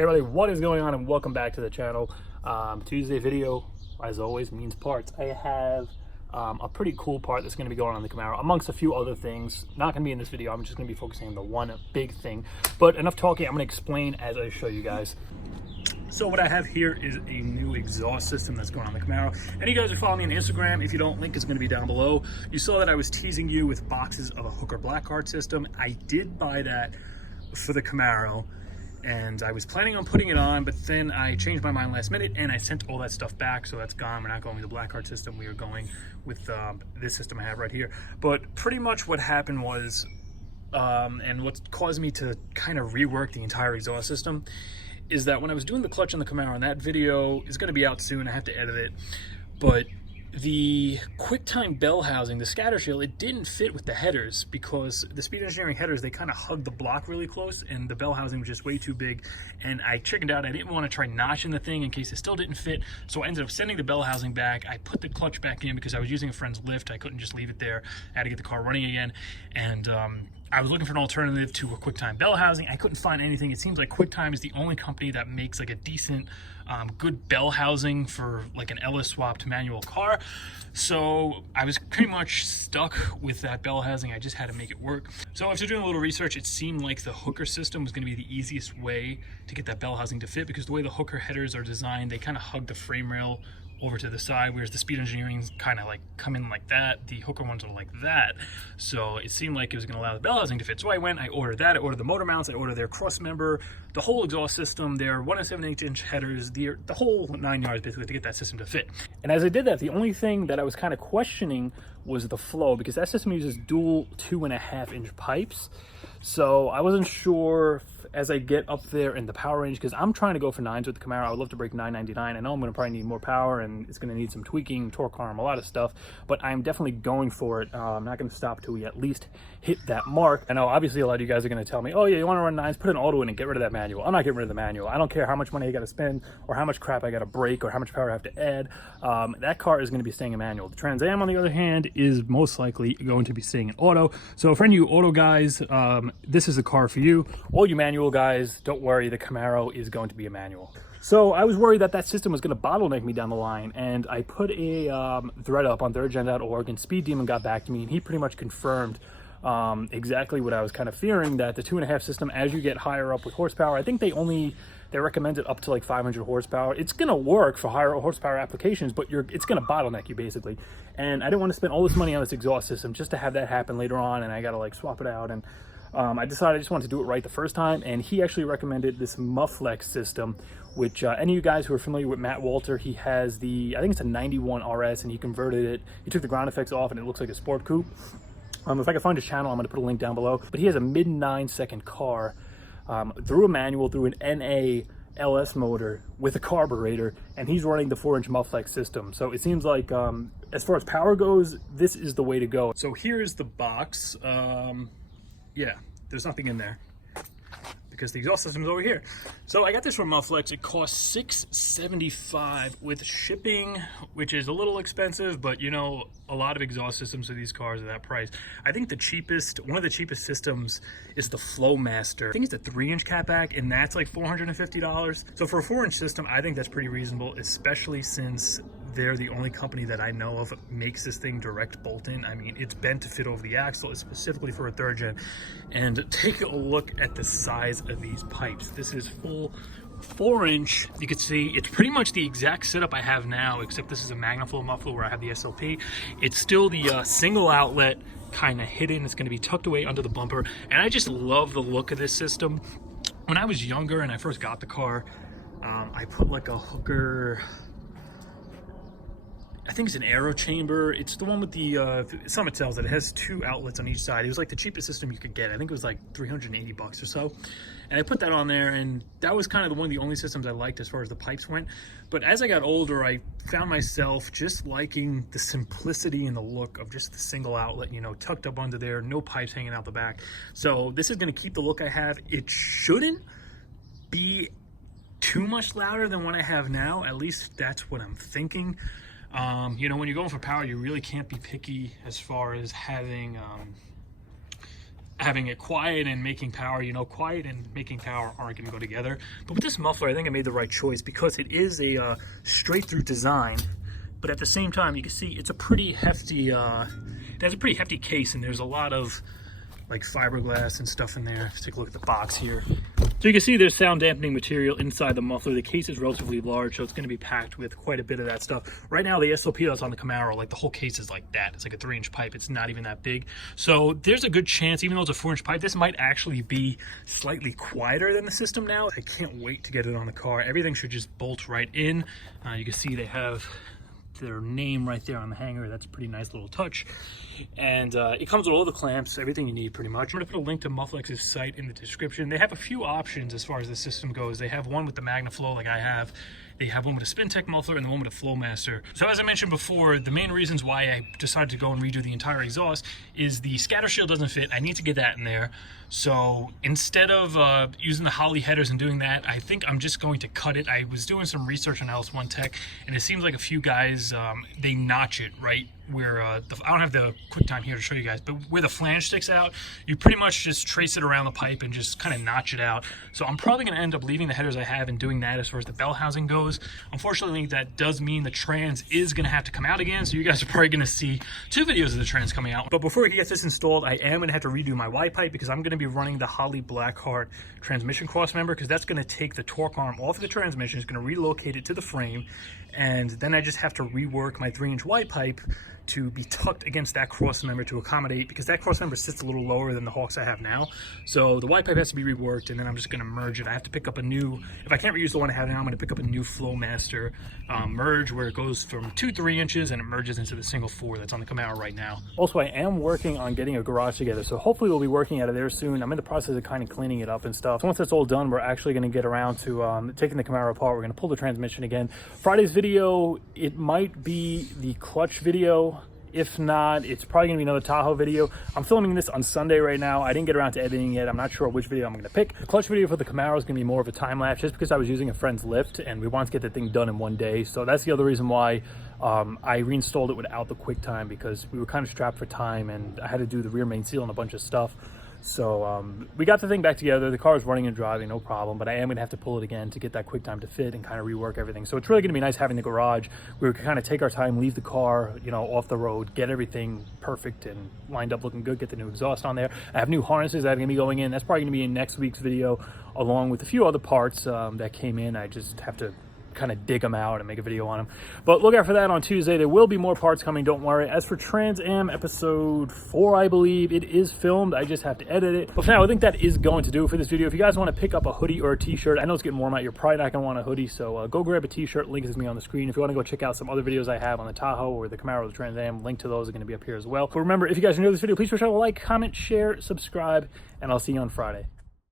Hey everybody, what is going on and welcome back to the channel. Tuesday video, as always, means parts. I have a pretty cool part that's going to be going on the Camaro, amongst a few other things. Not going to be in this video, I'm just going to be focusing on the one big thing. But enough talking, I'm going to explain as I show you guys. So what I have here is a new exhaust system that's going on the Camaro. And you guys are following me on Instagram. If you don't, link is going to be down below. You saw that I was teasing you with boxes of a Hooker black card system. I did buy that for the Camaro, and I was planning on putting it on, but then I changed my mind last minute and I sent all that stuff back, so that's gone. We're not going with the black card system. We are going with this system I have right here. But pretty much what happened was, and what caused me to kind of rework the entire exhaust system, is that when I was doing the clutch on the Camaro, and that video is going to be out soon, I have to edit it, but the QuickTime bell housing, the scatter shield, it didn't fit with the headers because the Speed Engineering headers, they kind of hug the block really close, and the bell housing was just way too big, and I chickened out. I didn't want to try notching the thing in case it still didn't fit, so I ended up sending the bell housing back. I put the clutch back in because I was using a friend's lift. I couldn't just leave it there. I had to get the car running again, and I was looking for an alternative to a QuickTime bell housing. I couldn't find anything. It seems like QuickTime is the only company that makes like a decent, good bell housing for like an LS swapped manual car. So I was pretty much stuck with that bell housing. I just had to make it work. So after doing a little research, it seemed like the Hooker system was going to be the easiest way to get that bell housing to fit, because the way the Hooker headers are designed, they kind of hug the frame rail over to the side, whereas the Speed Engineering kind of like come in like that. The Hooker ones are like that. So it seemed like it was going to allow the bell housing to fit. So I went, I ordered that, I ordered the motor mounts, I ordered their cross member, the whole exhaust system, their 1 7/8 inch headers, the whole 9 yards basically to get that system to fit. And as I did that, the only thing that I was kind of questioning was the flow, because that system uses dual 2.5 inch pipes. So I wasn't sure as I get up there in the power range, because I'm trying to go for 9s with the Camaro. I would love to break 999. I know I'm going to probably need more power, and it's going to need some tweaking, torque arm, a lot of stuff, but I'm definitely going for it. I'm not going to stop till we at least hit that mark. I know obviously a lot of you guys are going to tell me, oh yeah, you want to run 9s, put an auto in and get rid of that manual. I'm not getting rid of the manual. I don't care how much money I got to spend, or how much crap I got to break, or how much power I have to add. That car is going to be staying in manual. The Trans Am, on the other hand, is most likely going to be staying in auto. So for any of you auto guys, this is a car for you. All you manual guys, don't worry, the Camaro is going to be a manual. So I was worried that that system was going to bottleneck me down the line, and I put a thread up on thirdgen.org, and Speed Demon got back to me, and he pretty much confirmed exactly what I was kind of fearing, that the 2.5 system, as you get higher up with horsepower, I think they recommend it up to like 500 horsepower. It's going to work for higher horsepower applications, but it's going to bottleneck you basically. And I didn't want to spend all this money on this exhaust system just to have that happen later on, and I got to like swap it out. And I decided I just wanted to do it right the first time, and he actually recommended this Mufflex system, which any of you guys who are familiar with Matt Walter, he has the, I think it's a 91 RS, and he converted it. He took the ground effects off, and it looks like a sport coupe. If I can find his channel, I'm going to put a link down below. But he has a mid 9-second car through a manual, through an NA LS motor with a carburetor, and he's running the 4-inch Mufflex system. So it seems like as far as power goes, this is the way to go. So here's the box. Yeah, there's nothing in there because the exhaust system is over here. So I got this from Mufflex. It costs $675 with shipping, which is a little expensive, but you know, a lot of exhaust systems for these cars are that price. I think the cheapest, one of the cheapest systems is the Flowmaster. I think it's a 3-inch catback, and that's like $450. So for a 4-inch system, I think that's pretty reasonable, especially since they're the only company that I know of makes this thing direct bolt-in. I mean, it's bent to fit over the axle. It's specifically for a 3rd gen. And take a look at the size of these pipes. This is full 4-inch. You can see it's pretty much the exact setup I have now, except this is a Magnaflow muffler where I have the SLP. It's still the single outlet, kind of hidden. It's going to be tucked away under the bumper. And I just love the look of this system. When I was younger and I first got the car, I put like a Hooker, I think it's an aero chamber. It's the one with the Summit tells that it has 2 outlets on each side. It was like the cheapest system you could get. I think it was like 380 bucks or so. And I put that on there, and that was kind of one of the only systems I liked as far as the pipes went. But as I got older, I found myself just liking the simplicity and the look of just the single outlet, you know, tucked up under there, no pipes hanging out the back. So this is going to keep the look I have. It shouldn't be too much louder than what I have now. At least that's what I'm thinking. You know, when you're going for power, you really can't be picky as far as having having it quiet and making power. You know, quiet and making power aren't going to go together. But with this muffler, I think I made the right choice because it is a straight through design. But at the same time, you can see it's a pretty hefty, it has a pretty hefty case, and there's a lot of like fiberglass and stuff in there. Let's take a look at the box here. So you can see there's sound dampening material inside the muffler. The case is relatively large, so it's going to be packed with quite a bit of that stuff. Right now, the SOP that's on the Camaro, like the whole case is like that. It's like a 3-inch pipe. It's not even that big. So there's a good chance, even though it's a 4-inch pipe, this might actually be slightly quieter than the system now. I can't wait to get it on the car. Everything should just bolt right in. You can see they have their name right there on the hanger. That's a pretty nice little touch. And it comes with all the clamps, everything you need pretty much. I'm going to put a link to Mufflex's site in the description. They have a few options as far as the system goes. They have one with the MagnaFlow like I have. They have one with a SpinTech muffler and the one with a Flowmaster. So as I mentioned before, the main reasons why I decided to go and redo the entire exhaust is the scatter shield doesn't fit. I need to get that in there. So instead of using the Holley headers and doing that, I think I'm just going to cut it. I was doing some research on LsxMatt Tech, and it seems like a few guys, they notch it right where, I don't have the QuickTime here to show you guys, but where the flange sticks out, you pretty much just trace it around the pipe and just kind of notch it out. So I'm probably going to end up leaving the headers I have and doing that as far as the bell housing goes. Unfortunately, that does mean the trans is going to have to come out again, so you guys are probably going to see 2 videos of the trans coming out. But before we get this installed, I am going to have to redo my Y pipe because I'm going to be running the Holley Blackheart transmission cross member, because that's going to take the torque arm off of the transmission. It's going to relocate it to the frame, and then I just have to rework my 3-inch Y pipe to be tucked against that cross member to accommodate, because that cross member sits a little lower than the Hawks I have now. So the Y pipe has to be reworked, and then I'm just going to merge it. I have to pick up a new, if I can't reuse the one I have now, I'm going to pick up a new Flowmaster merge where it goes from 2 3-inches and it merges into the single 4 that's on the Camaro right now. Also, I am working on getting a garage together, so hopefully we'll be working out of there soon. I'm in the process of kind of cleaning it up and stuff. So once that's all done, we're actually going to get around to taking the Camaro apart. We're going to pull the transmission again. Friday's video, it might be the clutch video. If not, it's probably gonna be another Tahoe video. I'm filming this on Sunday right now. I didn't get around to editing yet. I'm not sure which video I'm gonna pick. The clutch video for the Camaro is gonna be more of a time lapse, just because I was using a friend's lift and we wanted to get the thing done in one day. So that's the other reason why I reinstalled it without the QuickTime, because we were kind of strapped for time and I had to do the rear main seal and a bunch of stuff. So we got the thing back together. The car is running and driving, no problem, but I am gonna have to pull it again to get that QuickTime to fit and kind of rework everything. So it's really gonna be nice having the garage where we can kind of take our time, leave the car, you know, off the road, get everything perfect and lined up looking good, get the new exhaust on there. I have new harnesses that are gonna be going in. That's probably gonna be in next week's video, along with a few other parts that came in. I just have to kind of dig them out and make a video on them. But look out for that on Tuesday. There will be more parts coming, don't worry. As for Trans Am episode 4, I believe it is filmed. I just have to edit it. But for now, I think that is going to do it for this video. If you guys want to pick up a hoodie or a t-shirt, I know it's getting warm out, you're probably not going to want a hoodie, so go grab a t-shirt. Link is me on the screen. If you want to go check out some other videos I have on the Tahoe or the Camaro or the Trans Am, link to those are going to be up here as well. But remember, if you guys enjoyed this video, please push out a like, comment, share, subscribe, and I'll see you on Friday.